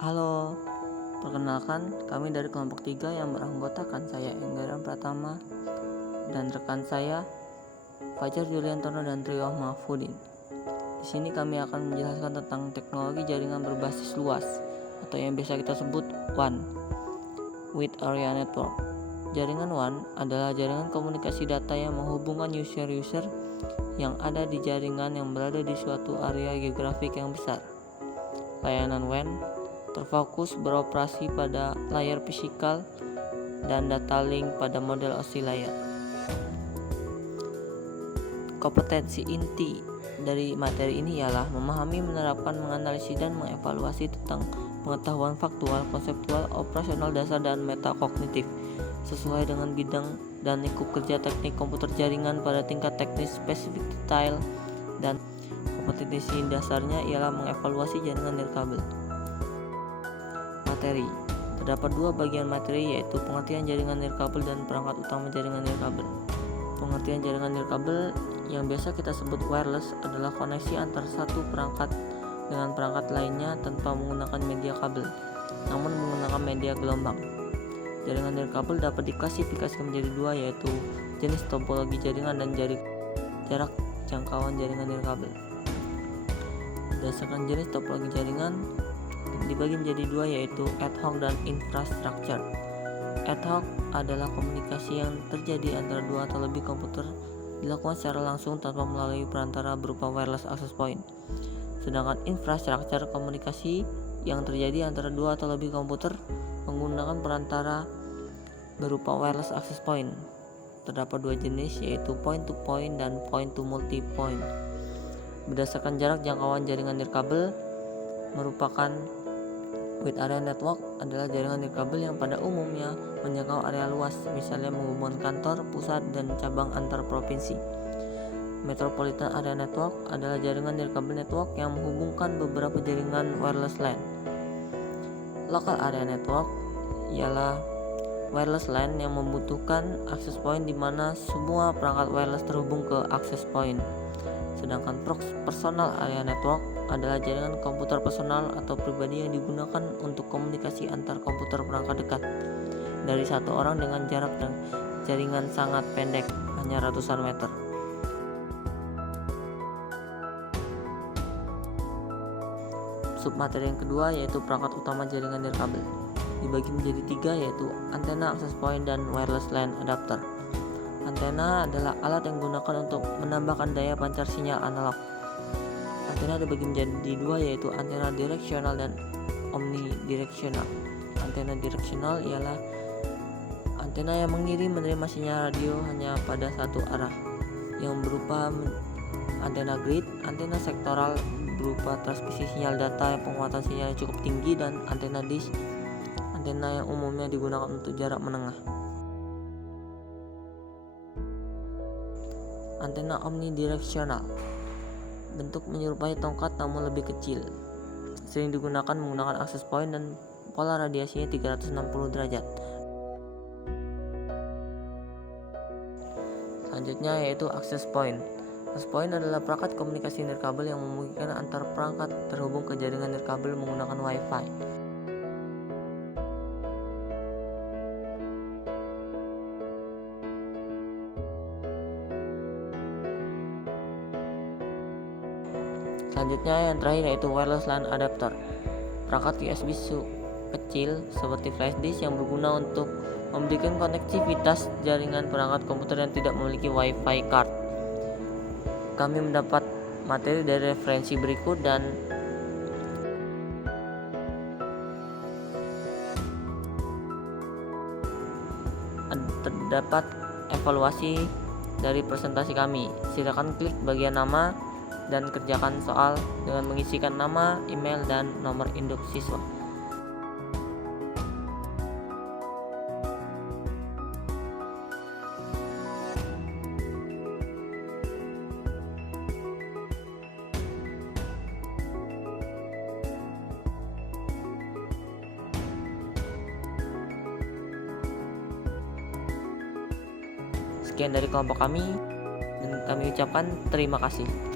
Halo, perkenalkan kami dari kelompok 3 yang beranggotakan saya Enggaran Pratama dan rekan saya Fajar Yuliantono dan Trio Mahfudin. Di sini kami akan menjelaskan tentang teknologi jaringan berbasis luas atau yang biasa kita sebut WAN, Wide Area Network. Jaringan WAN adalah jaringan komunikasi data yang menghubungkan user-user yang ada di jaringan yang berada di suatu area geografik yang besar. Layanan WAN terfokus beroperasi pada layar fisikal dan data link pada model OSI layar. Kompetensi inti dari materi ini ialah memahami, menerapkan, menganalisis, dan mengevaluasi tentang pengetahuan faktual, konseptual, operasional dasar, dan metakognitif sesuai dengan bidang dan lingkup kerja teknik komputer jaringan pada tingkat teknis spesifik detail, dan kompetensi dasarnya ialah mengevaluasi jaringan nirkabel. Materi. Terdapat dua bagian materi, yaitu pengertian jaringan nirkabel dan perangkat utama jaringan nirkabel. Pengertian jaringan nirkabel yang biasa kita sebut wireless adalah koneksi antar satu perangkat dengan perangkat lainnya tanpa menggunakan media kabel, namun menggunakan media gelombang. Jaringan nirkabel dapat diklasifikasikan menjadi dua, yaitu jenis topologi jaringan dan jarak jangkauan jaringan nirkabel. Berdasarkan jenis topologi jaringan dibagi menjadi dua, yaitu ad hoc dan infrastructure. Ad hoc adalah komunikasi yang terjadi antara dua atau lebih komputer dilakukan secara langsung tanpa melalui perantara berupa wireless access point. Sedangkan infrastructure komunikasi yang terjadi antara dua atau lebih komputer menggunakan perantara berupa wireless access point. Terdapat dua jenis, yaitu point to point dan point to multi point. Berdasarkan jarak jangkauan jaringan nirkabel merupakan wide area network adalah jaringan nirkabel yang pada umumnya menjangkau area luas, misalnya menghubungkan kantor, pusat, dan cabang antar provinsi. Metropolitan Area Network adalah jaringan nirkabel network yang menghubungkan beberapa jaringan wireless LAN. Local Area Network ialah wireless LAN yang membutuhkan access point di mana semua perangkat wireless terhubung ke access point. Sedangkan Personal Area Network adalah jaringan komputer personal atau pribadi yang digunakan untuk komunikasi antar komputer perangkat dekat dari satu orang dengan jarak dan jaringan sangat pendek, hanya ratusan meter. Submateri yang kedua yaitu perangkat utama jaringan nirkabel. Dibagi menjadi tiga, yaitu antena, access point, dan wireless LAN adapter. Antena adalah alat yang digunakan untuk menambahkan daya pancar sinyal analog. Antena dibagi menjadi dua, yaitu antena direksional dan omnidireksional. Antena direksional ialah antena yang mengirim menerima sinyal radio hanya pada satu arah, yang berupa antena grid, antena sektoral berupa transmisi sinyal data yang penguatan sinyal yang cukup tinggi, dan antena dish, antena yang umumnya digunakan untuk jarak menengah. Antena omnidireksional bentuk menyerupai tongkat namun lebih kecil, sering digunakan menggunakan access point dan pola radiasinya 360 derajat. Selanjutnya yaitu access point. Access point adalah perangkat komunikasi nirkabel yang memungkinkan antar perangkat terhubung ke jaringan nirkabel menggunakan Wi-Fi. Selanjutnya yang terakhir yaitu wireless LAN adapter. Perangkat USB kecil seperti flash disk yang berguna untuk memberikan konektivitas jaringan perangkat komputer yang tidak memiliki Wi-Fi card. Kami mendapat materi dari referensi berikut dan terdapat evaluasi dari presentasi kami. Silakan klik bagian nama dan kerjakan soal dengan mengisikan nama, email, dan nomor induk siswa. Sekian dari kelompok kami, dan kami ucapkan terima kasih.